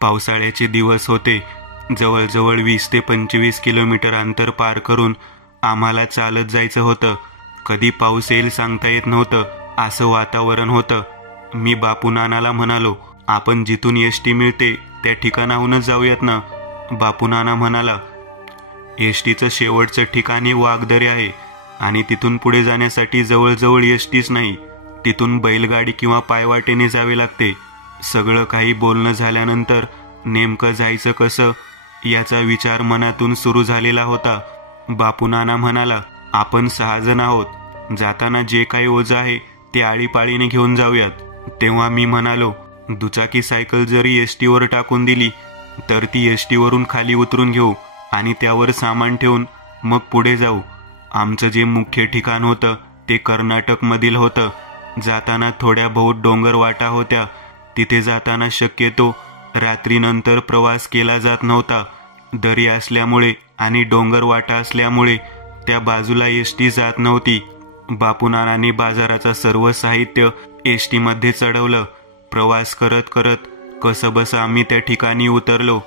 पावसाळ्याचे दिवस होते. जवळजवळ 20 ते 25 किलोमीटर अंतर पार करून आम्हाला चालत जायचं होतं. कधी पाऊस येईल सांगता येत नव्हतं, असं वातावरण होतं. मी बापू नानाला म्हणालो, आपण जिथून एसटी मिळते त्या ठिकाणाहूनच जाऊयात ना. बापू नाना म्हणाला, एसटीचं शेवटचं ठिकाणी वाघदरे आहे आणि तिथून पुढे जाण्यासाठी जवळजवळ एसटीच नाही, तिथून बैलगाडी किंवा पायवाटेने जावे लागते. सगळं काही बोलणं झाल्यानंतर नेमकं जायचं कसं याचा विचार मनातून सुरू झालेला होता. बापू नाना म्हणाला, आपण 6 जण आहोत, जाताना जे काही ओझं आहे ते आळीपाळीने घेऊन जाऊयात. तेव्हा मी म्हणालो, दुचाकी सायकल जरी एसटीवर टाकून दिली तर ती एसटीवरून खाली उतरून घेऊ आणि त्यावर सामान ठेवून मग पुढे जाऊ. आमचं जे मुख्य ठिकाण होतं ते कर्नाटकमधील होतं. जाताना थोड्या बहुत डोंगर वाटा होत्या. तिथे जाताना शक्यतो रात्रीनंतर प्रवास केला जात नव्हता. दरी असल्यामुळे आणि डोंगर वाटा असल्यामुळे त्या बाजूला एसटी जात नव्हती. बापूनानांनी बाजाराचं सर्व साहित्य एसटीमध्ये चढवलं. प्रवास करत करत कसंबसं आम्ही त्या ठिकाणी उतरलो.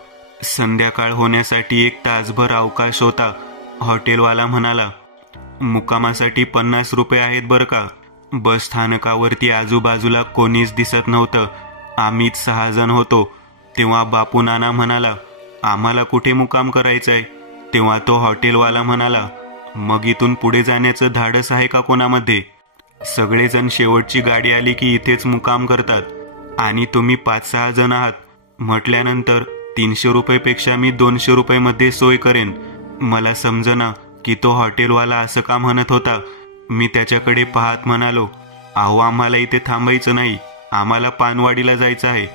संध्याकाळ होण्यासाठी 1 तासभर अवकाश होता. हॉटेलवाला म्हणाला, मुक्कामासाठी 50 रुपये आहेत बरं का. बस स्थानकावरती आजूबाजूला कोणीच दिसत नव्हतं. आम्हीच 6 जण होतो. तेव्हा बापू नाना म्हणाला, आम्हाला कुठे मुक्काम करायचंय. तेव्हा तो हॉटेलवाला म्हणाला, मग इथून पुढे जाण्याचं धाडस आहे का कोणामध्ये. सगळेजण शेवटची गाडी आली की इथेच मुक्काम करतात आणि तुम्ही 5-6 जण आहात म्हटल्यानंतर 300 रुपयेपेक्षा मी 200 रुपये सोय करेन. मला समजना की तो हॉटेलवाला असं का म्हणत होता. मी त्याच्याकडे पाहत म्हणालो, अहो आम्हाला इथे थांबायचं नाही, आम्हाला पानवाडीला जायचं आहे.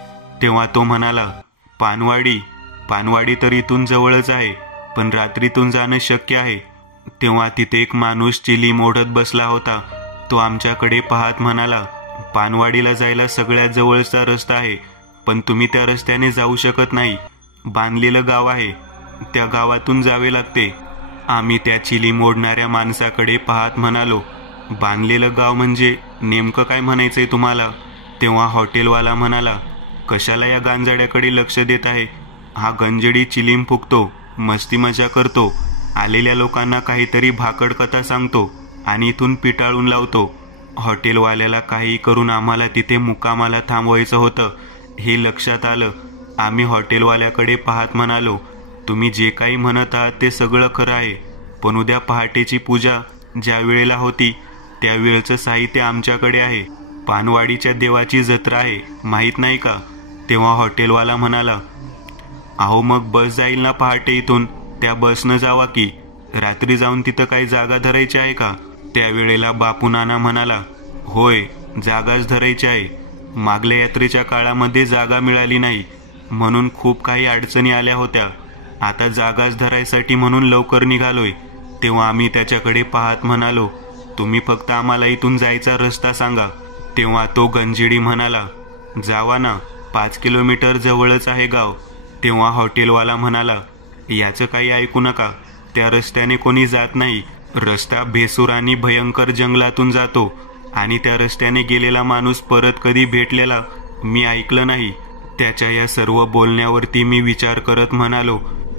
तेव्हा तो म्हणाला, पानवाडी तर इथून जवळच आहे, पण रात्रीतून जाणं शक्य आहे. तेव्हा तिथे एक माणूस चिलीम ओढत बसला होता. तो आमच्याकडे पाहत म्हणाला, पानवाडीला जायला सगळ्यात जवळचा रस्ता आहे, पण तुम्ही त्या रस्त्याने जाऊ शकत नाही. बांधलेलं गाव आहे, त्या गावातून जावे लागते. आम्ही त्या चिलीम ओढणाऱ्या माणसाकडे पाहत म्हणालो, बांधलेलं गाव म्हणजे नेमकं काय म्हणायचंय तुम्हाला. तेव्हा हॉटेलवाला म्हणाला, कशाला या गांजाड्याकडे लक्ष देत आहे. हा गंजडी चिलीम फुकतो, मस्ती मजा करतो, आलेल्या लोकांना काहीतरी भाकड कथा सांगतो आणि इथून पिटाळून लावतो. हॉटेलवाल्याला काही करून आम्हाला तिथे मुक्कामाला थांबवायचं होतं हे लक्षात आलं. आम्ही हॉटेलवाल्याकडे पाहत म्हणालो, तुम्ही जे काही म्हणत आहात ते सगळं खरं आहे, पण उद्या पहाटेची पूजा ज्या वेळेला होती त्या वेळचं साहित्य आमच्याकडे आहे. पानवाडीच्या देवाची जत्रा आहे, माहीत नाही का. तेव्हा हॉटेलवाला म्हणाला, अहो मग बस जाईल ना पहाटे इथून, त्या बसनं जावा की. रात्री जाऊन तिथं काही जागा धरायची आहे का. त्यावेळेला बापू नाना म्हणाला, होय जागाच धरायची आहे. मागल्या यात्रेच्या काळामध्ये जागा मिळाली नाही म्हणून खूप काही अडचणी आल्या होत्या. आता जागाच धरायसाठी म्हणून लवकर निघालोय. तेव्हा आम्ही त्याच्याकडे पाहत म्हणालो, तुम्ही फक्त आम्हाला इथून जायचा रस्ता सांगा. तेव्हा तो गंजिडी म्हणाला, जावा ना, 5 किलोमीटर जवळच आहे गाव. तेव्हा हॉटेलवाला म्हणाला, याचं काही ऐकू नका, त्या रस्त्याने कोणी जात नाही. रस्ता भेसूर आणि भयंकर जंगलातून जातो आणि त्या रस्त्याने गेलेला माणूस परत कधी भेटलेला मी ऐकलं नाही. त्याच्या या सर्व बोलण्यावरती मी विचार करत म्हणालो,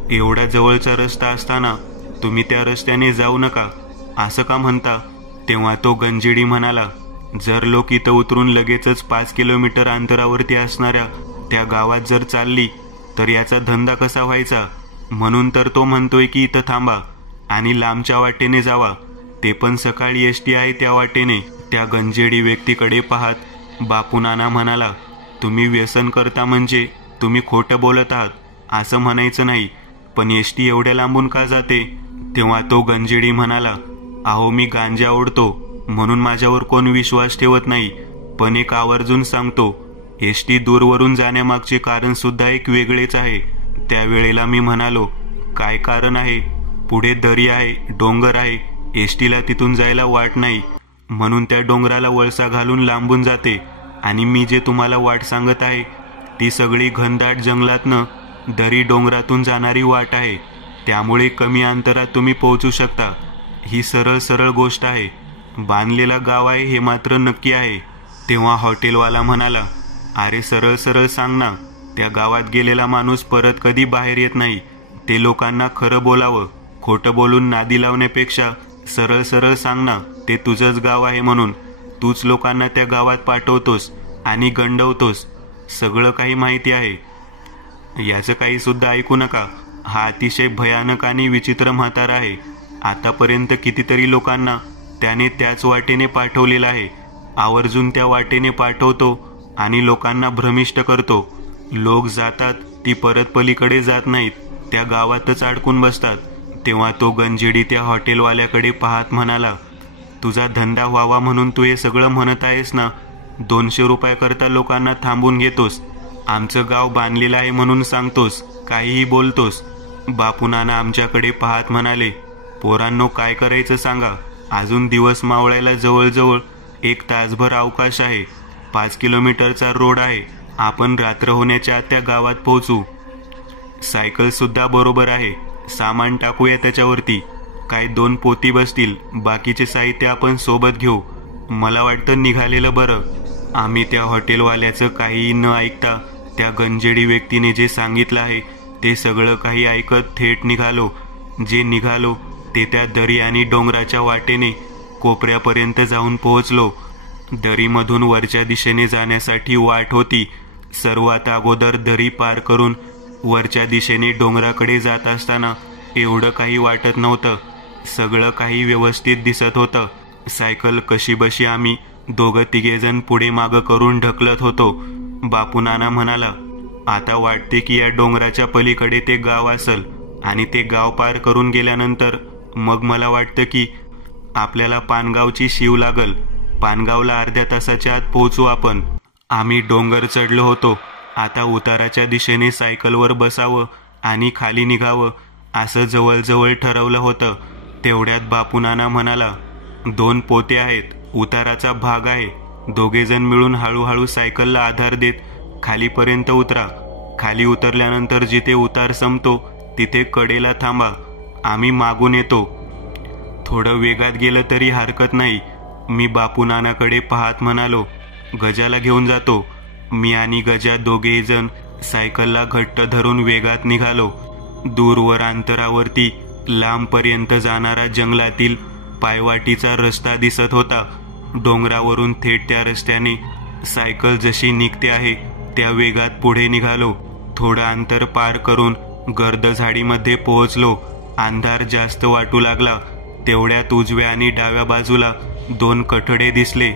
एवढा जवळचा रस्ता असताना तुम्ही त्या रस्त्याने जाऊ नका असं का म्हणता. तेव्हा तो गंजिडी म्हणाला, जर लोक इथं उतरून लगेचच 5 किलोमीटर अंतरावरती असणाऱ्या त्या गावात जर चालली तर याचा धंदा कसा व्हायचा. म्हणून तर तो म्हणतोय की इथं थांबा आणि लांबच्या वाटेने जावा, ते पण सकाळी एसटी आहे त्या वाटेने. त्या गंजेडी व्यक्तीकडे पाहत बापू नाना म्हणाला, तुम्ही व्यसन करता म्हणजे तुम्ही खोटं बोलत आहात असं म्हणायचं नाही, पण एसटी एवढ्या लांबून का जाते. तेव्हा तो गंजेडी म्हणाला, अहो मी गांजा ओढतो म्हणून माझ्यावर कोण विश्वास ठेवत नाही, पण एक आवर्जून सांगतो, एसटी दूरवरून जाण्यामागचे कारण सुद्धा एक वेगळेच आहे. त्यावेळेला मी म्हणालो, काय कारण आहे. पुढे दरी आहे, डोंगर आहे, एसटीला तिथून जायला वाट नाही म्हणून त्या डोंगराला वळसा घालून लांबून जाते आणि मी जे तुम्हाला वाट सांगत आहे ती सगळी घनदाट जंगलातनं दरी डोंगरातून जाणारी वाट आहे. त्यामुळे कमी अंतरात तुम्ही पोहोचू शकता. ही सरळ सरळ गोष्ट आहे. बांधलेलं गाव आहे हे मात्र नक्की आहे. तेव्हा हॉटेलवाला म्हणाला, अरे सरळ सरळ सांग ना, त्या गावात गेलेला माणूस परत कधी बाहेर येत नाही. ते लोकांना खरं बोलावं. खोटं बोलून नादी लावण्यापेक्षा सरळ सरळ सांग ना ते तुझंच गाव आहे म्हणून. तूच लोकांना त्या गावात पाठवतोस आणि गंडवतोस. सगळं काही माहिती आहे. याचं काही सुद्धा ऐकू नका. हा अतिशय भयानक आणि विचित्र म्हातारा आहे. आतापर्यंत कितीतरी लोकांना त्याने त्याच वाटेने पाठवलेलं आहे. आवर्जून त्या वाटेने पाठवतो आणि लोकांना भ्रमिष्ट करतो. लोक जातात ती परत पलीकडे जात नाहीत, त्या गावातच अडकून बसतात. तेव्हा तो गंजेडी त्या हॉटेलवाल्याकडे पाहत म्हणाला, तुझा धंदा व्हावा म्हणून तू हे सगळं म्हणत आहेस ना? 200 रुपयाकरता लोकांना थांबून घेतोस. आमचं गाव बांधलेलं आहे म्हणून सांगतोस, काहीही बोलतोस. बापूनाना आमच्याकडे पाहत म्हणाले, पोरांनो काय करायचं सांगा. अजून दिवस मावळायला जवळजवळ 1 तासभर अवकाश आहे. 5 किलोमीटरचा रोड आहे. आपण रात्र होण्याच्या आत त्या गावात पोहोचू. सायकल सुद्धा बरोबर आहे. सामान टाकूया त्याच्यावरती. काय 2 पोती बसतील. बाकीचे साहित्य आपण सोबत घेऊ. मला वाटतं निघालेलं बरं. आम्ही त्या हॉटेलवाल्याचं काहीही न ऐकता त्या गंजेडी व्यक्तीने जे सांगितलं आहे ते सगळं काही ऐकत थेट निघालो. जे निघालो ते त्या दरी आणि डोंगराच्या वाटेने कोपऱ्यापर्यंत जाऊन पोहोचलो. दरीमधून वरच्या दिशेने जाण्यासाठी वाट होती. सर्वात अगोदर दरी पार करून वरच्या दिशेने डोंगराकडे जात असताना एवढं काही वाटत नव्हतं. सगळं काही व्यवस्थित दिसत होतं. सायकल कशीबशी आम्ही 2-3 पुढे मागं करून ढकलत होतो. बापूनाना म्हणाला, आता वाटते की या डोंगराच्या पलीकडे ते गाव असेल आणि ते गाव पार करून गेल्यानंतर मग मला वाटतं की आपल्याला पानगावची शीव लागल. पानगावला अर्ध्या तासाच्या आत पोहोचू आपण. आम्ही डोंगर चढलो होतो. आता उताराच्या दिशेने सायकलवर बसावं आणि खाली निघावं असं जवळजवळ ठरवलं होतं. तेवढ्यात बापूनाना म्हणाला, 2 पोते आहेत. उताराचा भाग आहे. 2 जण मिळून हळूहळू सायकलला आधार देत खालीपर्यंत उतरा. खाली उतरल्यानंतर जिथे उतार संपतो तिथे कडेला थांबा. आम्ही मागून येतो. थोडं वेगात गेलं तरी हरकत नाही. मी बापूनानाकडे पाहत म्हणालो, गजाला घेऊन जातो. मी आणि गजा 2 जण सायकलला घट्ट धरून वेगात निघालो. दूरवर अंतरावरती लांबपर्यंत जाणारा जंगलातील पायवाटीचा रस्ता दिसत होता. डोंगरावरून थेट त्या रस्त्याने सायकल जशी निघते आहे त्या वेगात पुढे निघालो. थोडं अंतर पार करून गर्द झाडीमध्ये पोहोचलो. अंधार जास्त वाटू लागला. तेवढ्यात उजव्या आणि डाव्या बाजूला 2 कठडे दिसले.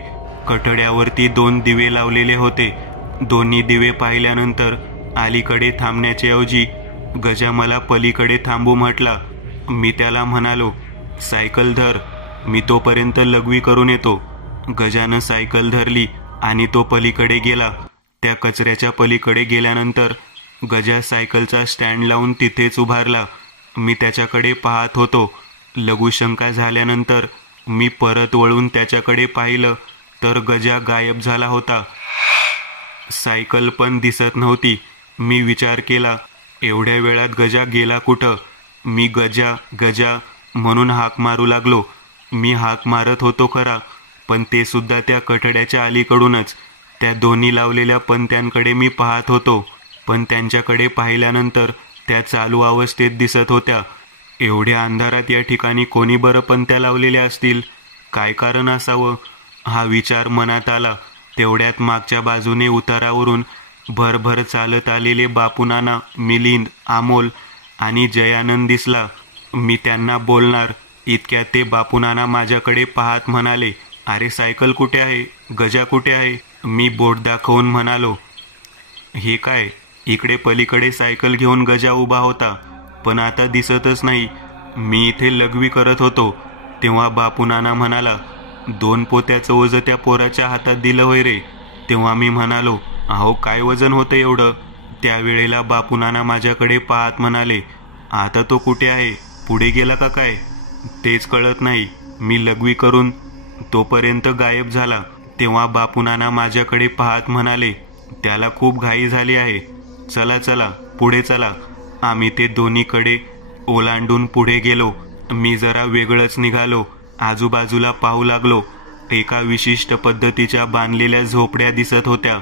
कठड्यावरती 2 दिवे लावलेले होते. दोन्ही दिवे पाहिल्यानंतर अलीकडे थांबण्याच्या ऐवजी गजा मला पलीकडे थांबू म्हटला. मी त्याला म्हणालो, सायकल धर, मी तोपर्यंत लघवी करून येतो. गजानं सायकल धरली आणि तो पलीकडे गेला. त्या कचऱ्याच्या पलीकडे गेल्यानंतर गजा सायकलचा स्टँड लावून तिथेच उभारला. मी त्याच्याकडे पाहत होतो. लघुशंका झाल्यानंतर मी परत वळून त्याच्याकडे पाहिलं तर गजा गायब झाला होता. सायकल पण दिसत नव्हती. मी विचार केला, एवढ्या वेळात गजा गेला कुठं? मी गजा गजा म्हणून हाक मारू लागलो. मी हाक मारत होतो खरा, पण ते सुद्धा त्या कठड्याच्या अलीकडूनच. त्या दोन्ही लावलेल्या पंत्यांकडे मी पाहत होतो, पण त्यांच्याकडे पाहिल्यानंतर त्या चालू अवस्थेत दिसत होत्या. एवढ्या अंधारात या ठिकाणी कोणी बरं पंत्या लावलेल्या असतील? काय कारण असावं? हा विचार मनात आला. तेवढ्यात मागच्या बाजूने उतारावरून भरभर चालत आलेले बापूनाना, मिलिंद, अमोल आणि जयानंद दिसला. मी त्यांना बोलणार इतक्यात ते बापूनाना माझ्याकडे पाहत म्हणाले, अरे सायकल कुठे आहे? गजा कुठे आहे? मी बोट दाखवून म्हणालो, हे काय? इकडे पलीकडे सायकल घेऊन गजा उभा होता, पण आता दिसतच नाही. मी इथे लघवी करत होतो. तेव्हा बापूनाना म्हणाला, 2 पोत्याचं ओझं त्या पोराच्या हातात दिलं होय रे. तेव्हा मी म्हणालो, अहो काय वजन होतं एवढं? त्यावेळेला बापूनाना माझ्याकडे पाहत म्हणाले, आता तो कुठे आहे? पुढे गेला का काय? तेच कळत नाही. मी लघवी करून तोपर्यंत गायब झाला. तेव्हा बापूनाना माझ्याकडे पाहत म्हणाले, त्याला खूप घाई झाली आहे. चला चला पुढे चला. आम्ही ते दोन्हीकडे ओलांडून पुढे गेलो. मी जरा वेगळंच निघालो. आजूबाजूला पाहू लागलो. एका विशिष्ट पद्धतीच्या बांधलेल्या झोपड्या दिसत होत्या.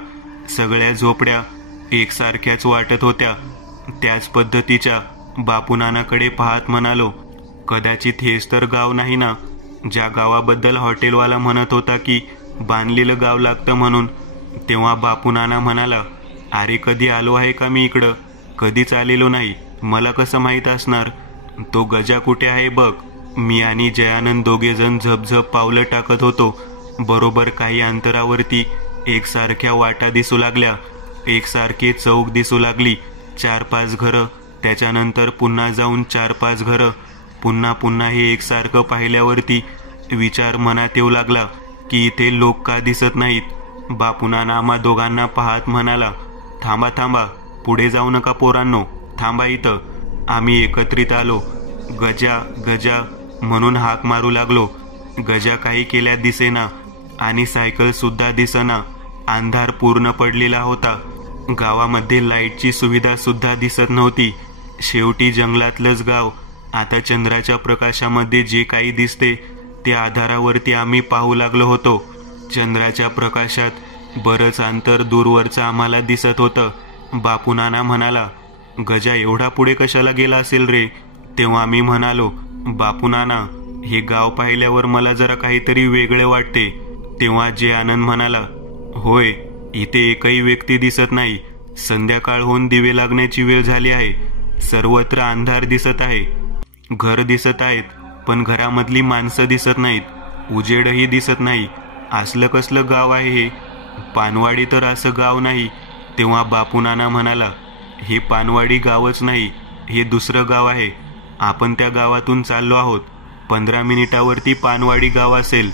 सगळ्या झोपड्या एकसारख्याच वाटत होत्या. त्याच पद्धतीच्या बापूनानाकडे पाहत म्हणालो, कदाचित हेच तर गाव नाही ना, ज्या गावाबद्दल हॉटेलवाला म्हणत होता की बांधलेलं गाव लागतं म्हणून. तेव्हा बापूनाना म्हणाला, अरे कधी आलो आहे का मी इकडं? कधीच आलेलो नाही, मला कसं माहीत असणार? तो गजा कुठे आहे बघ. मी आणि जयानंद दोघेजण झपझप पावलं टाकत होतो. बरोबर काही अंतरावरती एकसारख्या वाटा दिसू लागल्या, एकसारखे चौक दिसू लागली, 4-5 घरं, त्याच्यानंतर पुन्हा जाऊन 4-5 घरं, पुन्हा पुन्हा हे एकसारखं पाहिल्यावरती विचार मनात येऊ लागला की इथे लोक का दिसत नाहीत. बापूनाना आम्हा दोघांना पाहत म्हणाला, थांबा थांबा, पुढे जाऊ नका पोरांनो, थांबा इथं. आम्ही एकत्रित आलो. गजा गजा म्हणून हाक मारू लागलो. गजा काही केल्या दिसेना आणि सायकल सुद्धा दिसना. अंधार पूर्ण पडलेला होता. गावामध्ये लाईटची सुविधा सुद्धा दिसत नव्हती. शेवटी जंगलातलंच गाव. आता चंद्राच्या प्रकाशामध्ये जे काही दिसते त्या आधारावरती आम्ही पाहू लागलो होतो. चंद्राच्या प्रकाशात बरंच अंतर दूरवरचं आम्हाला दिसत होतं. बापूनाना म्हणाला, गजा एवढा पुढे कशाला गेला असेल रे? तेव्हा मी म्हणालो, बापूनाना, हे गाव पाहिल्यावर मला जरा काहीतरी वेगळे वाटते. तेव्हा जयानंद म्हणाला, होय, इथे एकही व्यक्ती दिसत नाही. संध्याकाळ होऊन दिवे लागण्याची वेळ झाली आहे. सर्वत्र अंधार दिसत आहे. घर दिसत आहेत, पण घरामधली माणसं दिसत नाहीत. उजेडही दिसत नाही. असलं कसलं गाव आहे हे? पानवाडी तर असं गाव नाही. तेव्हा बापूनाना म्हणाला, हे पानवाडी गावच नाही, हे दुसरं गाव आहे. आपण त्या गावातून चाललो आहोत. 15 मिनिटावरती पानवाडी गाव असेल.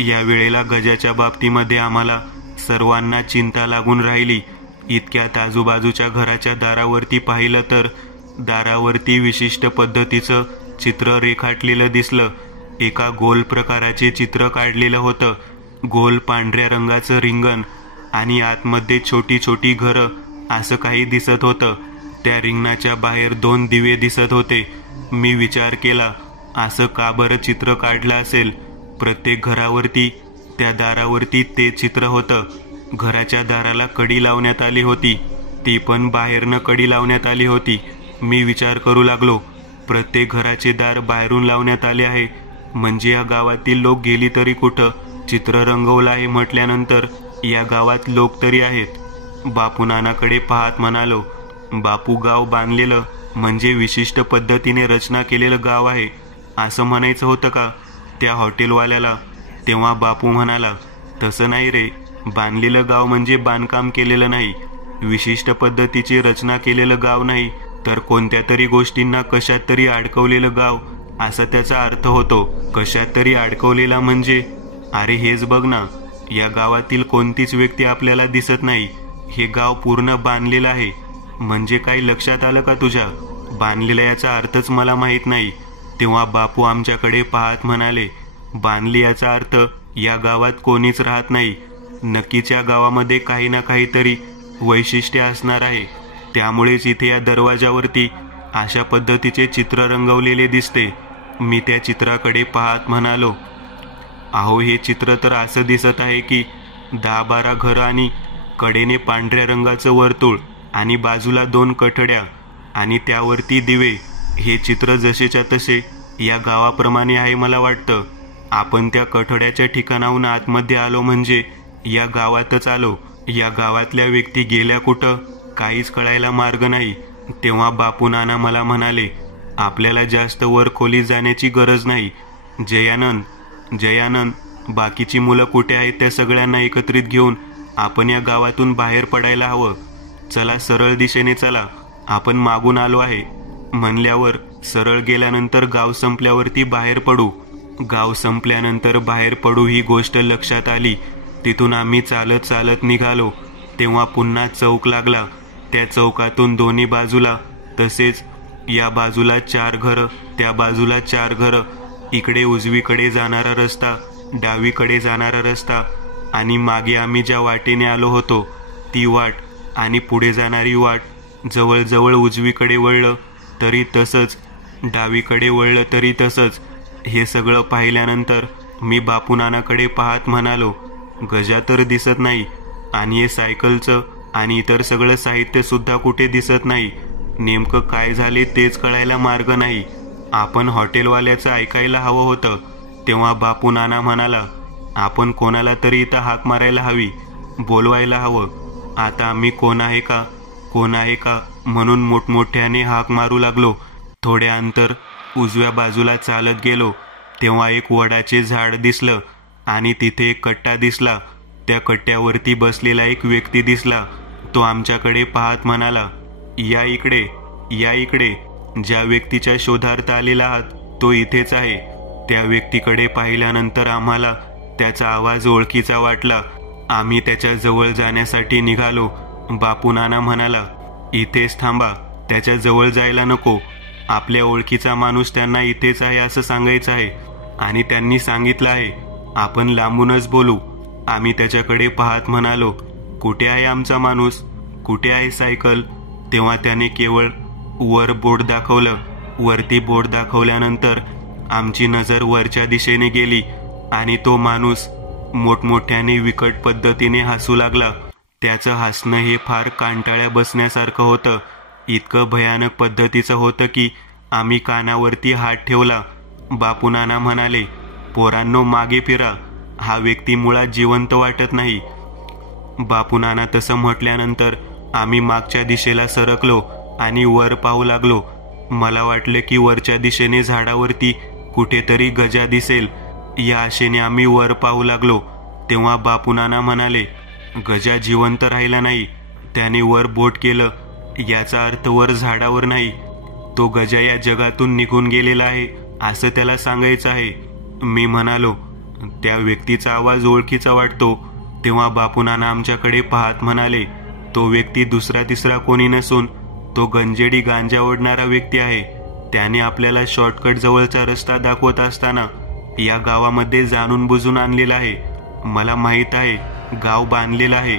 या वेळेला गजाच्या बाबतीमध्ये आम्हाला सर्वांना चिंता लागून राहिली. इतक्यात आजूबाजूच्या घराच्या दारावरती पाहिलं तर दारावरती विशिष्ट पद्धतीचं चित्र रेखाटलेलं दिसलं. एका गोल प्रकाराचे चित्र काढलेलं होतं. गोल पांढऱ्या रंगाचं रिंगण आणि आतमध्ये छोटी छोटी घरं असं काही दिसत होतं. त्या रिंगणाच्या बाहेर 2 दिवे दिसत होते. मी विचार केला, असं का बरं चित्र काढलं असेल? प्रत्येक घरावरती त्या दारावरती ते चित्र होतं. घराच्या दाराला कडी लावण्यात आली होती. ती पण बाहेरनं कडी लावण्यात आली होती. मी विचार करू लागलो, प्रत्येक घराचे दार बाहेरून लावण्यात आले आहे म्हणजे या गावातील लोक गेली तरी कुठं? चित्र रंगवलं आहे म्हटल्यानंतर या गावात लोक तरी आहेत. बापूनानाकडे पाहत म्हणालो, बापू, गाव बांधलेलं म्हणजे विशिष्ट पद्धतीने रचना केलेलं गाव आहे असं म्हणायचं होतं का त्या हॉटेलवाल्याला? तेव्हा बापू म्हणाला, तसं नाही रे, बांधलेलं गाव म्हणजे बांधकाम केलेलं नाही, विशिष्ट पद्धतीची रचना केलेलं गाव नाही, तर कोणत्या तरी गोष्टींना कशात तरी अडकवलेलं गाव असा त्याचा अर्थ होतो. कशात तरी अडकवलेला म्हणजे? अरे हेच बघ ना, या गावातील कोणतीच व्यक्ती आपल्याला दिसत नाही. हे गाव पूर्ण बांधलेलं आहे. म्हणजे काही लक्षात आलं का तुझ्या? बांधलेला याचा अर्थच मला माहीत नाही. तेव्हा बापू आमच्याकडे पाहत म्हणाले, बांधले याचा अर्थ या गावात कोणीच राहत नाही. नक्कीच या गावामध्ये काही ना काहीतरी वैशिष्ट्य असणार आहे. त्यामुळेच इथे या दरवाजावरती अशा पद्धतीचे चित्र रंगवलेले दिसते. मी त्या चित्राकडे पाहत म्हणालो, अहो, हे चित्र तर असं दिसत आहे की 10-12 घरं आणि कडेने पांढऱ्या रंगाचं वर्तुळ आणि बाजूला 2 कठड्या आणि त्यावरती दिवे. हे चित्र जसेच्या तसे या गावाप्रमाणे आहे मला वाटतं. आपण त्या कठड्याच्या ठिकाणाहून आतमध्ये आलो म्हणजे या गावातच आलो. या गावातल्या व्यक्ती गेल्या कुठं काहीच कळायला मार्ग नाही. तेव्हा बापूनाना मला म्हणाले, आपल्याला जास्त वर खोलीत जाण्याची गरज नाही. जयानंद, बाकीची मुलं कुठे आहेत त्या सगळ्यांना एकत्रित घेऊन आपण या गावातून बाहेर पडायला हवं. चला, सरळ दिशेने चला, आपण मागून आलो आहे. म्हणल्यावर सरळ गेल्यानंतर गाव संपल्यावरती बाहेर पडू. गाव संपल्यानंतर बाहेर पडू ही गोष्ट लक्षात आली. तिथून आम्ही चालत चालत निघालो. तेव्हा पुन्हा चौक लागला. त्या चौकातून दोन्ही बाजूला, तसेच या बाजूला 4 घरं, त्या बाजूला 4 घरं, इकडे उजवीकडे जाणारा रस्ता, डावीकडे जाणारा रस्ता आणि मागे आम्ही ज्या वाटेने आलो होतो ती वाट आणि पुढे जाणारी वाट. जवळजवळ उजवीकडे वळलं तरी तसंच, डावीकडे वळलं तरी तसंच. हे सगळं पाहिल्यानंतर मी बापूनानाकडे पाहत म्हणालो, गजा तर दिसत नाही आणि हे सायकलचं आणि इतर सगळं साहित्य सुद्धा कुठे दिसत नाही. नेमकं काय झाले तेच कळायला मार्ग नाही. आपण हॉटेलवाल्याचं ऐकायला हवं होतं. तेव्हा बापू नाना म्हणाला, आपण कोणाला तरी इथं हाक मारायला हवी, बोलवायला हवं. आता आम्ही कोण आहे का, कोण आहे का म्हणून मोठमोठ्याने हाक मारू लागलो. थोडे अंतर उजव्या बाजूला चालत गेलो तेव्हा एक वडाचे झाड दिसलं आणि तिथे एक कट्टा दिसला. त्या कट्ट्यावरती बसलेला एक व्यक्ती दिसला. तो आमच्याकडे पाहत म्हणाला, या इकडे, या इकडे. ज्या व्यक्तीच्या शोधार्थ आलेला आहात तो इथेच आहे. त्या व्यक्तीकडे पाहिल्यानंतर आम्हाला त्याचा आवाज ओळखीचा वाटला. आम्ही त्याच्या जवळ जाण्यासाठी निघालो. बापू नाना म्हणाला, इथेच थांबा, त्याच्या जवळ जायला नको. आपल्या ओळखीचा माणूस त्यांना इथेच आहे असं सांगायचं आहे आणि त्यांनी सांगितलं आहे. आपण लांबूनच बोलू. आम्ही त्याच्याकडे पाहत म्हणालो, कुठे आहे आमचा माणूस, कुठे आहे सायकल. तेव्हा त्याने केवळ वर बोट दाखवलं. वरती बोट दाखवल्यानंतर आमची नजर वरच्या दिशेने गेली आणि तो माणूस मोठमोठ्याने विकट पद्धतीने हसू लागला. त्याचं हसणं हे फार कांटाळ्या बसण्यासारखं होतं. इतकं भयानक पद्धतीचं होतं की आम्ही कानावरती हात ठेवला. बापू नाना म्हणाले, पोरांनो मागे फिरा, हा व्यक्ती मुळात जिवंत वाटत नाही. बापू नाना तसं म्हटल्यानंतर आम्ही मागच्या दिशेला सरकलो आणि वर पाहू लागलो. मला वाटलं की वरच्या दिशेने झाडावरती कुठेतरी गजा दिसेल. या आशेने आम्ही वर पाहू लागलो. तेव्हा बापू नाना म्हणाले, गजा जिवंत राहिला नाही. त्याने वर बोट केलं. याचा अर्थ वर झाडावर नाही, तो गजा या जगातून निघून गेलेला आहे असं त्याला सांगायचं आहे. मी म्हणालो, त्या व्यक्तीचा आवाज ओळखीचा वाटतो. तेव्हा बापू नाना आमच्याकडे पाहत म्हणाले, तो व्यक्ती दुसरा तिसरा कोणी नसून तो गंजेडी गांजा ओढणारा व्यक्ती आहे. त्याने आपल्याला शॉर्टकट जवळचा रस्ता दाखवत असताना या गावामध्ये जाणून बुजून आणलेला आहे. मला माहित आहे गाव बांधलेलं आहे,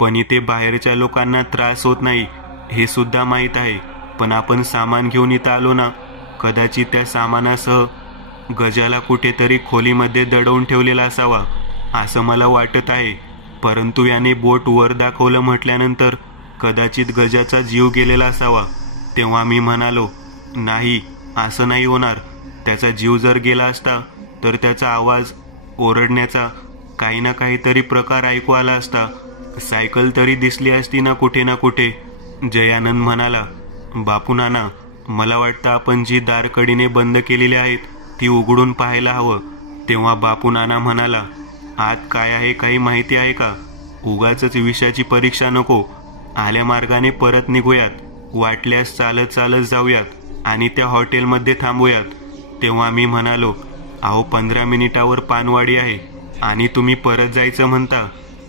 पण इथे बाहेरच्या लोकांना त्रास होत नाही हे सुद्धा माहीत आहे. पण आपण सामान घेऊन इथं आलो ना, कदाचित त्या सामानासह गजाला कुठेतरी खोलीमध्ये दडवून ठेवलेला असावा असं मला वाटत आहे. परंतु याने बोट वर दाखवलं म्हटल्यानंतर कदाचित गजाचा जीव गेलेला असावा. तेव्हा मी म्हणालो, नाही, असं नाही होणार. त्याचा जीव जर गेला असता तर त्याचा आवाज, ओरडण्याचा काही ना काहीतरी प्रकार ऐकू आला असता. सायकल तरी दिसली असती ना कुठे ना कुठे. जयानंद म्हणाला, बापू नाना, मला वाटतं आपण जी दारकडीने बंद केलेली आहेत ती उघडून पाहायला हवं. तेव्हा बापू नाना म्हणाला, आत काय आहे काही माहिती आहे का? उगाचच विषयाची परीक्षा नको. आल्या मार्गाने परत निघूयात. वाटल्यास चालत चालत जाऊयात आणि त्या हॉटेलमध्ये थांबूयात. तेव्हा मी म्हणालो, अहो 15 मिनिटावर पानवाडी आहे आणि तुम्ही परत जायचं म्हणता.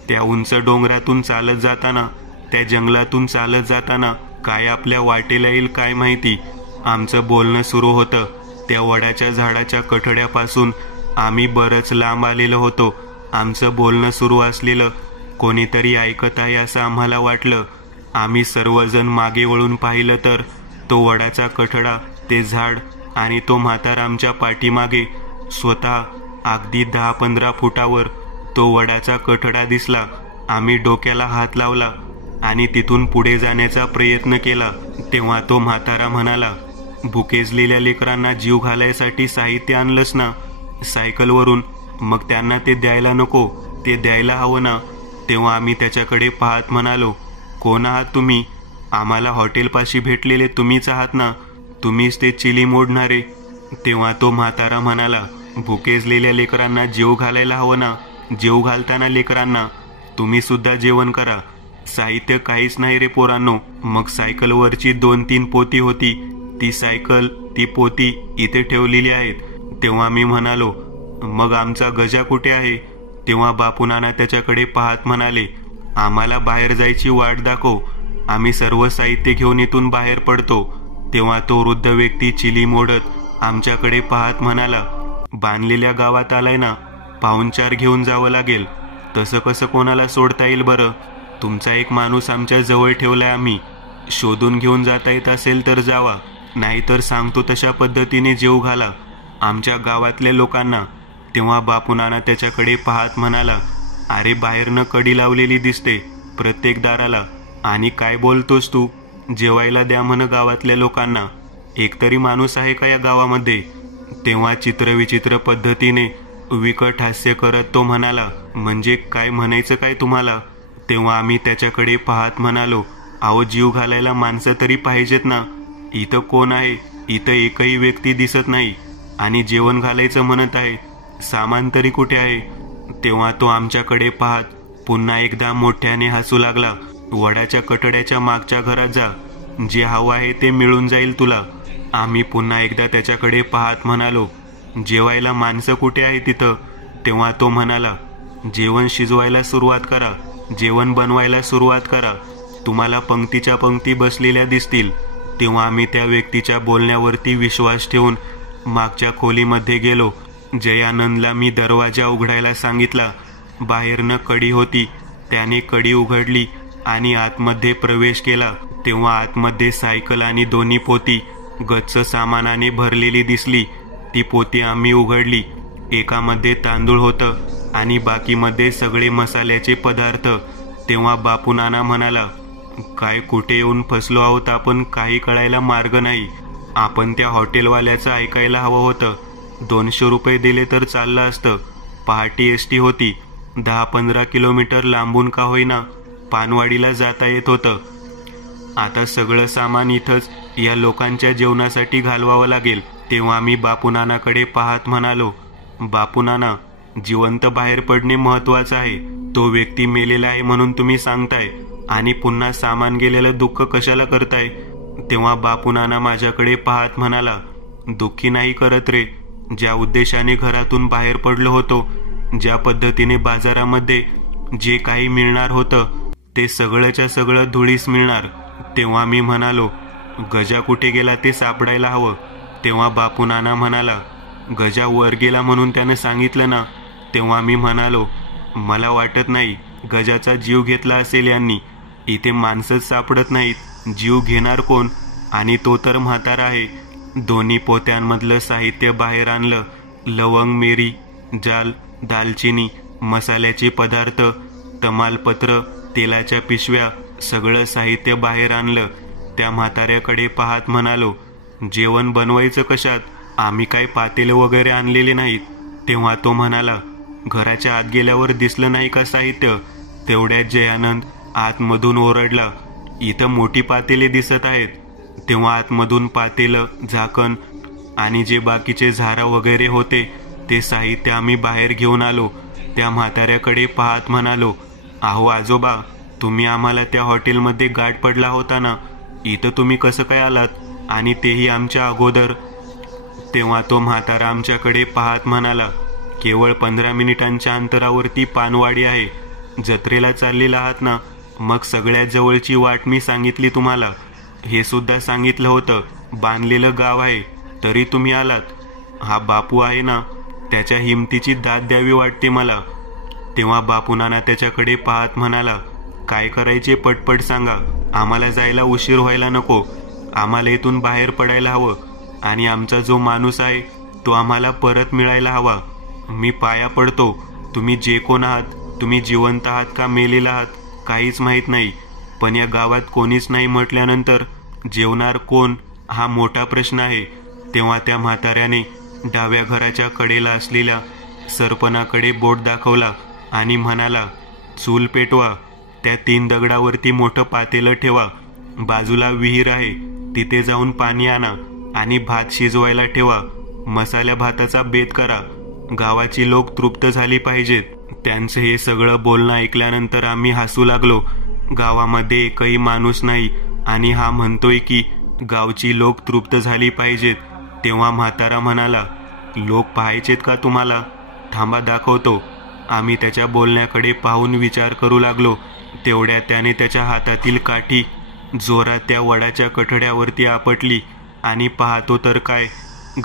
त्या उंच डोंगरातून चालत जाताना, त्या जंगलातून चालत जाताना काय आपल्या वाटेला येईल काय माहिती. आमचं बोलणं सुरू होतं. त्या वडाच्या झाडाच्या कठड्यापासून आम्ही बरंच लांब आलेलो होतो. आमचं बोलणं सुरू असलेलं कोणीतरी ऐकत आहे असं आम्हाला वाटलं. आम्ही सर्वजण मागे वळून पाहिलं तर तो वडाचा कठडा, ते झाड आणि तो म्हातारा आमच्या पाठीमागे. स्वतः अगदी 10-15 फुटावर तो वडाचा कठडा दिसला. आम्ही डोक्याला हात लावला आणि तिथून पुढे जाण्याचा प्रयत्न केला. तेव्हा तो म्हातारा म्हणाला, भुकेजलेल्या लेकरांना जीव घालायसाठी साहित्य आणलंस ना सायकलवरून, मग त्यांना ते द्यायला नको, ते द्यायला हवं ना. तेव्हा आम्ही त्याच्याकडे पाहत म्हणालो, कोण आहात तुम्ही? आम्हाला हॉटेलपाशी भेटलेले तुम्हीच आहात ना, तुम्हीच ते चिली मोडणारे. तेव्हा तो म्हातारा म्हणाला, भुकेजलेल्या लेकरांना जेव घालायला हवं ना, जेव घालताना लेकरांना तुम्ही सुद्धा जेवण करा. साहित्य काहीच नाही रे पोरांनो. मग सायकलवरची 2-3 पोती होती. ती सायकल, ती पोती इथे ठेवलेली आहेत. तेव्हा मी म्हणालो, मग आमचा गजा कुठे आहे? तेव्हा बापू नाना त्याच्याकडे पाहत म्हणाले, आम्हाला बाहेर जायची वाट दाखव, आम्ही सर्व साहित्य घेऊन इथून बाहेर पडतो. तेव्हा तो वृद्ध व्यक्ती चिली मोडत आमच्याकडे पाहत म्हणाला, बांधलेल्या गावात आलाय ना, पाहुणचार घेऊन जावं लागेल. तसं कसं कोणाला सोडता येईल बरं? तुमचा एक माणूस आमच्या जवळ ठेवलाय आम्ही. शोधून घेऊन जाता येत असेल तर जावा, नाहीतर सांगतो तशा पद्धतीने जेव घाला आमच्या गावातल्या लोकांना. तेव्हा बापू नाना त्याच्याकडे पाहत म्हणाला, अरे बाहेरनं कडी लावलेली दिसते प्रत्येक दाराला. आणि काय बोलतोस तू? जेवायला द्या म्हण गावातल्या लोकांना. एकतरी माणूस आहे का या गावामध्ये? तेव्हा चित्रविचित्र पद्धतीने विकट हास्य करत तो म्हणाला, म्हणजे काय म्हणायचं काय तुम्हाला? तेव्हा आम्ही त्याच्याकडे पाहत म्हणालो, अहो जीव घालायला माणसं तरी पाहिजेत ना. इथं कोण आहे? इथं एकही व्यक्ती दिसत नाही. आणि जेवण घालायचं म्हणत आहे, सामान तरी कुठे आहे? तेव्हा तो आमच्याकडे पाहत पुन्हा एकदा मोठ्याने हसू लागला. वडाच्या कठड्याच्या मागच्या घरात जा, जे हवं आहे ते मिळून जाईल तुला. आम्ही पुन्हा एकदा त्याच्याकडे पाहत म्हणालो, जेवायला माणसं कुठे आहे तिथं? तेव्हा तो म्हणाला, जेवण शिजवायला सुरुवात करा, जेवण बनवायला सुरुवात करा, तुम्हाला पंक्तीच्या पंक्ती बसलेल्या दिसतील. तेव्हा आम्ही त्या व्यक्तीच्या बोलण्यावरती विश्वास ठेवून मागच्या खोलीमध्ये गेलो. जयानंदला मी दरवाजा उघडायला सांगितला. बाहेरनं कडी होती, त्याने कडी उघडली आणि आतमध्ये प्रवेश केला. तेव्हा आतमध्ये सायकल आणि दोन्ही पोती गच्च सामानाने भरलेली दिसली. ती पोती आम्ही उघडली. एकामध्ये तांदूळ होतं आणि बाकीमध्ये सगळे मसाल्याचे पदार्थ. तेव्हा बापू नाना म्हणाला, काय कुठे येऊन फसलो आहोत आपण, काही कळायला मार्ग नाही. आपण त्या हॉटेलवाल्याचं ऐकायला हवं होतं. 200 रुपये दिले तर चाललं असतं. पहाटे एसटी होती. 10-15 किलोमीटर लांबून का होईना पानवाडीला जाता येत होतं. आता सगळं सामान इथंच या लोकांच्या जेवणासाठी घालवावं लागेल. तेव्हा मी बापूनानाकडे पाहत म्हणालो, बापूनाना, जिवंत बाहेर पडणे महत्वाचं आहे. तो व्यक्ती मेलेला आहे म्हणून तुम्ही सांगताय आणि पुन्हा सामान गेलेलं दुःख कशाला करताय? तेव्हा बापूनाना माझ्याकडे पाहत म्हणाला, दुःखी नाही करत रे. ज्या उद्देशाने घरातून बाहेर पडलो होतो, ज्या पद्धतीने बाजारामध्ये जे काही मिळणार होतं ते सगळंच्या सगळं धुळीस मिळणार. तेव्हा मी म्हणालो, गजा कुठे गेला ते सापडायला हवं. तेव्हा बापूनाना म्हणाला, गजा वर गेला म्हणून त्यानं सांगितलं ना. तेव्हा मी म्हणालो, मला वाटत नाही गजाचा जीव घेतला असेल यांनी. इथे माणसंच सापडत नाहीत, जीव घेणार कोण? आणि तो तर म्हातारा आहे. दोन्ही पोत्यांमधलं साहित्य बाहेर आणलं. लवंग, मिरी, जाल, दालचिनी, मसाल्याचे पदार्थ, तमालपत्र, तेलाच्या पिशव्या, सगळं साहित्य बाहेर आणलं. त्या म्हाताऱ्याकडे पाहत म्हणालो, जेवण बनवायचं कशात? आम्ही काय पातेले वगैरे आणलेले नाहीत. तेव्हा तो म्हणाला, घराच्या आत गेल्यावर दिसलं नाही का साहित्य? तेवढ्यात जयानंद आतमधून ओरडला, इथं मोठी पातेले दिसत आहेत. तेव्हा आतमधून पातेलं, झाकण आणि जे बाकीचे झारा वगैरे होते ते साहित्य आम्ही बाहेर घेऊन आलो. त्या म्हाताऱ्याकडे पाहत म्हणालो, अहो आजोबा, तुम्ही आम्हाला त्या हॉटेलमध्ये गाठ पडला होता ना, इथं तुम्ही कसं काय आलात? आणि तेही आमच्या अगोदर. तेव्हा तो म्हातारा आमच्याकडे पाहत म्हणाला, केवळ 15 मिनिटांच्या अंतरावरती पानवाडी आहे. जत्रेला चाललेला आहात ना? मग सगळ्यात जवळची वाट मी सांगितली तुम्हाला. हे सुद्धा सांगितलं होतं. बांधलेलं गाव आहे, तरी तुम्ही आलात. हा बापू आहे ना, त्याच्या हिमतीची दाद द्यावी वाटते मला. तेव्हा बापूनाना त्याच्याकडे पाहत म्हणाला, काय करायचे पटपट सांगा. आम्हाला जायला उशीर व्हायला नको. आम्हाला इथून बाहेर पडायला हवं आणि आमचा जो माणूस आहे तो आम्हाला परत मिळायला हवा. मी पाया पडतो. तुम्ही जे कोण आहात, तुम्ही जिवंत आहात का मेलेला आहात काहीच माहीत नाही, पण या गावात कोणीच नाही म्हटल्यानंतर जेवणार कोण हा मोठा प्रश्न आहे. तेव्हा त्या म्हाताऱ्याने डाव्या घराच्या कडेला असलेल्या सरपणाकडे बोट दाखवला आणि म्हणाला, चूल पेटवा. त्या 3 दगडावरती मोठं पातेलं ठेवा. बाजूला विहीर आहे, तिथे जाऊन पाणी आणा आणि भात शिजवायला ठेवा. मसाल्या भाताचा बेत करा. गावाची लोक तृप्त झाली पाहिजेत. त्यांचं हे सगळं बोलणं ऐकल्यानंतर आम्ही हसू लागलो. गावामध्ये एकही माणूस नाही आणि हा म्हणतोय की गावची लोक तृप्त झाली पाहिजेत. तेव्हा म्हातारा म्हणाला, लोक पाहायचेत का तुम्हाला? थांबा दाखवतो. आम्ही त्याच्या बोलण्याकडे पाहून विचार करू लागलो. तेवढ्यात त्याने त्याच्या हातातील काठी जोरात त्या वडाच्या कठड्यावरती आपटली आणि पाहतो तर काय,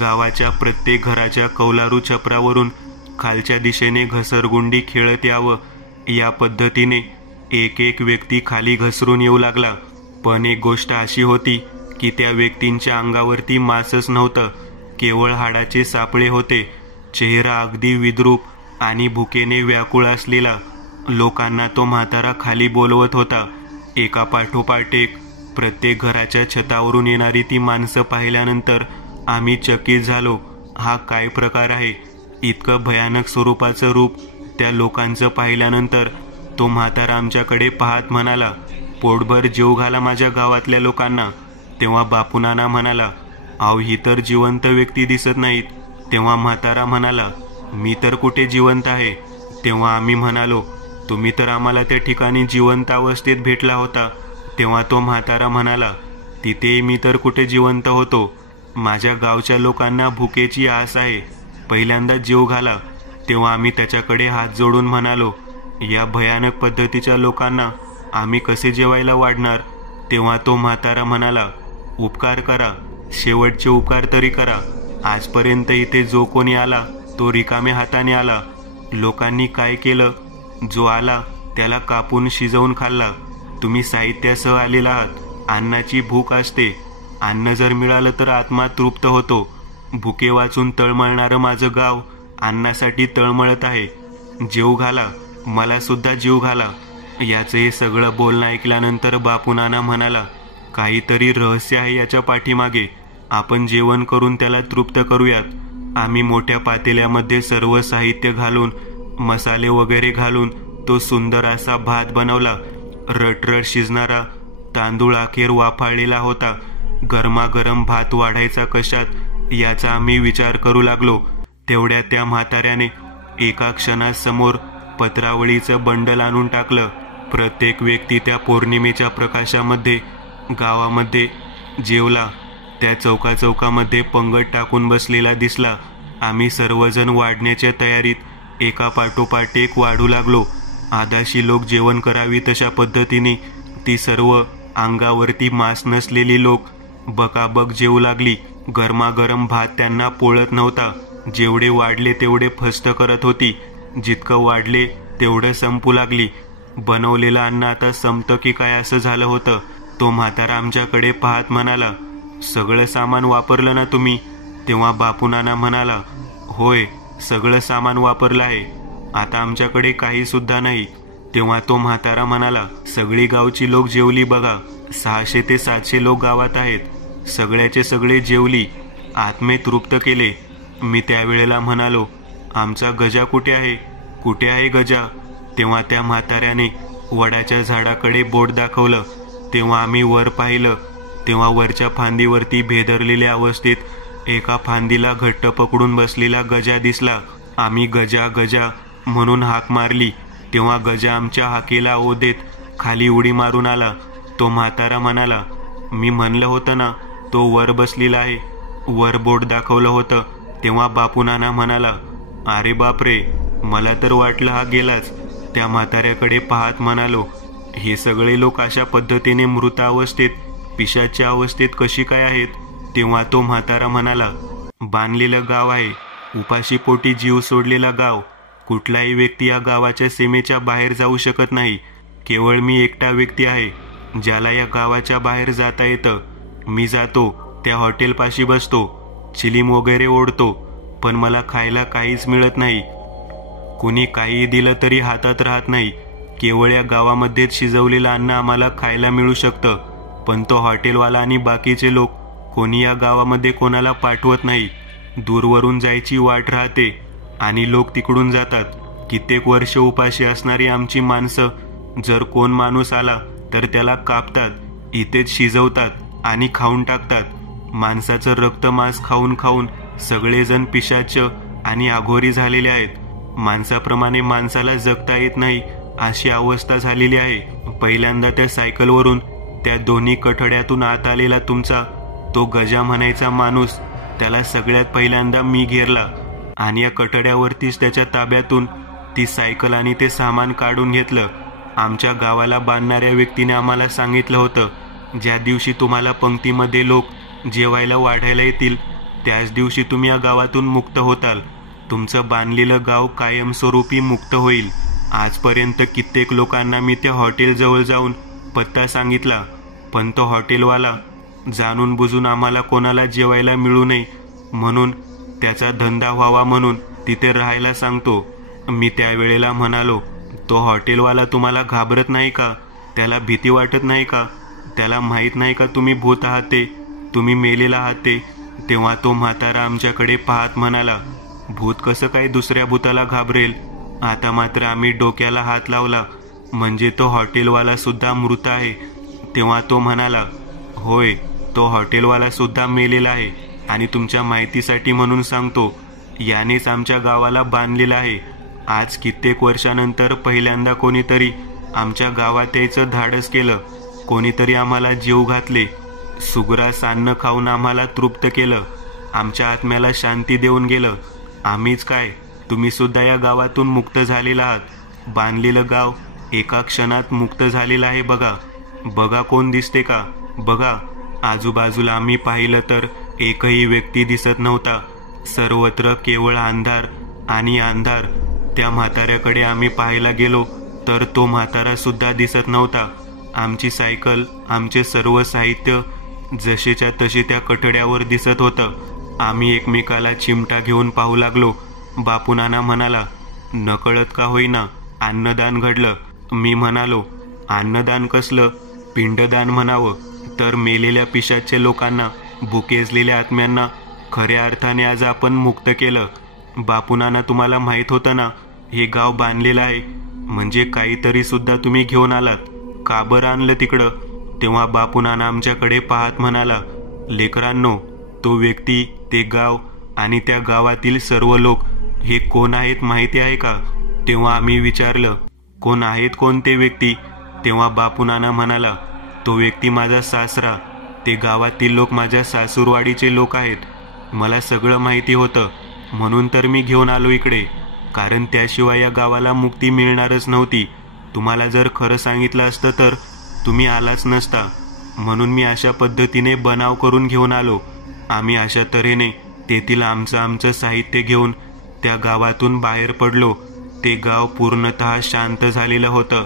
गावाच्या प्रत्येक घराच्या कौलारू छपरावरून खालच्या दिशेने घसरगुंडी खेळत यावं या पद्धतीने एक एक व्यक्ती खाली घसरून येऊ लागला. पण एक गोष्ट अशी होती की त्या व्यक्तींच्या अंगावरती मांसच नव्हतं, केवळ हाडाचे सापळे होते. चेहरा अगदी विद्रूप आणि भुकेने व्याकुळ असलेला. लोकांना तो म्हातारा खाली बोलवत होता. एका पाठोपाठ एक प्रत्येक घराच्या छतावरून येणारी ती माणसं पाहिल्यानंतर आम्ही चकित झालो. हा काय प्रकार आहे? इतकं भयानक स्वरूपाचं रूप त्या लोकांचं पाहिल्यानंतर तो म्हातारा आमच्याकडे पाहत म्हणाला, पोटभर जेव घाला माझ्या गावातल्या लोकांना. तेव्हा बापूनाना म्हणाला, अहो ही तर जिवंत व्यक्ती दिसत नाहीत. तेव्हा म्हातारा म्हणाला, मी तर कुठे जिवंत आहे. तेव्हा आम्ही म्हणालो, तुम्ही तर आम्हाला त्या ठिकाणी जिवंत अवस्थेत भेटला होता. तेव्हा तो म्हातारा म्हणाला, तिथे मी तर कुठे जिवंत होतो. माझ्या गावच्या लोकांना भुकेची आस आहे, पहिल्यांदा जेव घाला. तेव्हा आम्ही त्याच्याकडे हात जोडून म्हणालो, या भयानक पद्धतीच्या लोकांना आम्ही कसे जेवायला वाढणार? तेव्हा तो म्हातारा म्हणाला, उपकार करा, शेवटचे उपकार तरी करा. आजपर्यंत इथे जो कोणी आला तो रिकाम्या हाताने आला. लोकांनी काय केलं? जो आला त्याला कापून शिजवून खाल्ला. तुम्ही साहित्यासह आलेला आहात. अन्नाची भूक असते. अन्न जर मिळालं तर आत्मा तृप्त होतो. भुके वाचून तळमळणारं माझं गाव अन्नासाठी तळमळत आहे. जेव घाला, मला सुद्धा जीव घाला. याचं हे सगळं बोलणं ऐकल्यानंतर बापूनाना म्हणाला, काहीतरी रहस्य आहे याच्या पाठीमागे. आपण जेवण करून त्याला तृप्त करूयात. आम्ही मोठ्या पातेल्यामध्ये सर्व साहित्य घालून, मसाले वगैरे घालून तो सुंदर असा भात बनवला. रटरट शिजणारा तांदूळ अखेर वाफाळलेला होता. गरमागरम भात वाढायचा कशात याचा आम्ही विचार करू लागलो. तेवढ्या त्या म्हाताऱ्याने एका क्षणात समोर पत्रावळीचं बंडल आणून टाकलं. प्रत्येक व्यक्ती त्या पौर्णिमेच्या प्रकाशामध्ये गावामध्ये जेवला. त्या चौकामध्ये पंगत टाकून बसलेला दिसला. आम्ही सर्वजण वाढण्याच्या तयारीत एका पाठोपाठ एक वाढू लागलो. आदाशी लोक जेवण करावी तशा पद्धतीने ती सर्व अंगावरती मांस नसलेली लोक बकाबक जेवू लागली. गरमागरम भात त्यांना पोळत नव्हता. जेवढे वाढले तेवढे फस्त करत होती. जितकं वाढले तेवढं संपू लागली. बनवलेलं अन्न आता संपतं की काय असं झालं होतं. तो म्हातारा आमच्याकडे पाहत म्हणाला, सगळं सामान वापरलं ना तुम्ही? तेव्हा बापूनाना म्हणाला, होय, सगळं सामान वापरलं आहे. आता आमच्याकडे काही सुद्धा नाही. तेव्हा तो म्हातारा म्हणाला, सगळी गावची लोक जेवली बघा. 600 ते 700 लोक गावात आहेत. सगळ्याचे सगळे जेवली, आत्मे तृप्त केले. मी त्यावेळेला म्हणालो, आमचा गजा कुठे आहे? कुठे आहे गजा? तेव्हा त्या म्हाताऱ्याने वडाच्या झाडाकडे बोट दाखवलं. तेव्हा आम्ही वर पाहिलं. तेव्हा वरच्या फांदीवरती भेदरलेल्या अवस्थेत एका फांदीला घट्ट पकडून बसलेला गजा दिसला. आम्ही गजा गजा म्हणून हाक मारली. तेव्हा गजा आमच्या हाकेला ओ देत खाली उडी मारून आला. तो म्हातारा म्हणाला, मी म्हणलं होतं ना, तो वर बसलेला आहे. वर बोट दाखवलं होतं. तेव्हा बापूनाना म्हणाला, अरे बापरे, मला तर वाटलं हा गेलाच. त्या म्हाताऱ्याकडे पाहत म्हणालो, हे सगळे लोक अशा पद्धतीने मृतावस्थेत, पिशाच्या अवस्थेत कशी काय आहेत? तेव्हा तो म्हातारा म्हणाला, बांधलेलं गाव आहे, उपाशी पोटी जीव सोडलेला गाव. कुठलाही व्यक्ती या गावाच्या सीमेच्या बाहेर जाऊ शकत नाही. केवळ मी एकटा व्यक्ती आहे ज्याला या गावाच्या बाहेर जाता येतं. मी जातो, त्या हॉटेलपाशी बसतो, चिलीम वगैरे ओढतो, पण मला खायला काहीच मिळत नाही. कुणी काहीही दिलं तरी हातात राहत नाही. केवळ या गावामध्येच शिजवलेलं अन्न आम्हाला खायला मिळू शकतं. पण तो हॉटेलवाला आणि बाकीचे लोक कोणी या गावामध्ये कोणाला पाठवत नाही. दूरवरून जायची वाट राहते आणि लोक तिकडून जातात. कित्येक वर्ष उपाशी असणारी आमची माणसं, जर कोण माणूस आला तर त्याला कापतात, इथेच शिजवतात आणि खाऊन टाकतात. माणसाचं रक्त मांस खाऊन खाऊन सगळेजण पिशाच आणि अघोरी झालेले आहेत. माणसाप्रमाणे माणसाला जगता येत नाही अशी अवस्था झालेली आहे. पहिल्यांदा त्या सायकलवरून त्या दोन्ही कठड्यातून आत आलेला तुमचा तो गजा म्हणायचा माणूस, त्याला सगळ्यात पहिल्यांदा मी घेरला आणि या कठड्यावरतीच त्याच्या ताब्यातून ती सायकल आणि ते सामान काढून घेतलं. आमच्या गावाला बांधणाऱ्या व्यक्तीने आम्हाला सांगितलं होतं, ज्या दिवशी तुम्हाला पंक्तीमध्ये लोक जेवायला वाढायला येतील त्याच दिवशी तुम्ही या गावातून मुक्त होताल. तुमचं बांधलेलं गाव कायमस्वरूपी मुक्त होईल. आजपर्यंत कित्येक लोकांना मी त्या हॉटेलजवळ जाऊन पत्ता सांगितला, पण तो हॉटेलवाला जाणून बुजून आम्हाला कोणाला जेवायला मिळू नये म्हणून, त्याचा धंदा व्हावा म्हणून तिथे राहायला सांगतो. मी त्यावेळेला म्हणालो, तो हॉटेलवाला तुम्हाला घाबरत नाही का? त्याला भीती वाटत नाही का? त्याला माहीत नाही का तुम्ही भूत आहात ते, तुम्ही मेलेला आहात ते? तेव्हा तो म्हातारा आमच्याकडे पाहत म्हणाला, भूत कसं काय दुसऱ्या भूताला घाबरेल? आता मात्र आम्ही डोक्याला हात लावला, म्हणजे तो हॉटेलवाला सुद्धा मृत आहे. तेव्हा तो म्हणाला, होय, तो हॉटेलवाला सुद्धा मेलेला आहे. आणि तुमच्या माहितीसाठी म्हणून सांगतो, यानेच आमच्या गावाला बांधलेलं आहे. आज कित्येक वर्षानंतर पहिल्यांदा कोणीतरी आमच्या गावात यायचं धाडस केलं. कोणीतरी आम्हाला जीव घातले, सुग्रास अन्न खाऊन आम्हाला तृप्त केलं, आमच्या आत्म्याला शांती देऊन गेलं. आम्हीच काय, तुम्ही सुद्धा या गावातून मुक्त झालेला आहात. बांधलेलं गाव एका क्षणात मुक्त झालेलं आहे. बघा, बघा कोण दिसते का? बघा. आजूबाजूला आम्ही पाहिलं तर एकही व्यक्ती दिसत नव्हता. सर्वत्र केवळ अंधार आणि अंधार. त्या म्हाताऱ्याकडे आम्ही पाहायला गेलो तर तो म्हातारा सुद्धा दिसत नव्हता. आमची सायकल, आमचे सर्व साहित्य जसेच्या तसे त्या कठड्यावर दिसत होतं. आम्ही एकमेकाला चिमटा घेऊन पाहू लागलो. बापूनाना म्हणाला, नकळत का होईना अन्नदान घडलं. मी म्हणालो, अन्नदान कसलं? पिंडदान म्हणावं. तर मेलेल्या पिशाच्य लोकांना, भुकेजलेल्या आत्म्यांना खऱ्या अर्थाने आज आपण मुक्त केलं. बापूनाना, तुम्हाला माहित होतं ना हे गाव बांधलेलं आहे, म्हणजे काहीतरी सुद्धा तुम्ही घेऊन आलात. का बरं आणलं तिकडं? तेव्हा बापूनाना आमच्याकडे पाहत म्हणाला, लेकरांनो, तो व्यक्ती, ते गाव आणि त्या गावातील सर्व लोक हे कोण आहेत माहिती आहे का? तेव्हा आम्ही विचारलं, कोण आहेत कोणते व्यक्ती? तेव्हा बापूनाना म्हणाला, तो व्यक्ती माझा सासरा. ते गावातील लोक माझ्या सासूरवाडीचे लोक आहेत. मला सगळं माहिती होतं, म्हणून तर मी घेऊन आलो इकडे, कारण त्याशिवाय या गावाला मुक्ती मिळणारच नव्हती. तुम्हाला जर खरं सांगितलं असतं तर तुम्ही आलाच नसता. म्हणून मी अशा पद्धतीने बनाव करून घेऊन आलो. आम्ही अशा तऱ्हेने तेथील आमचं साहित्य घेऊन त्या गावातून बाहेर पडलो. ते गाव पूर्णतः शांत झालेलं होतं.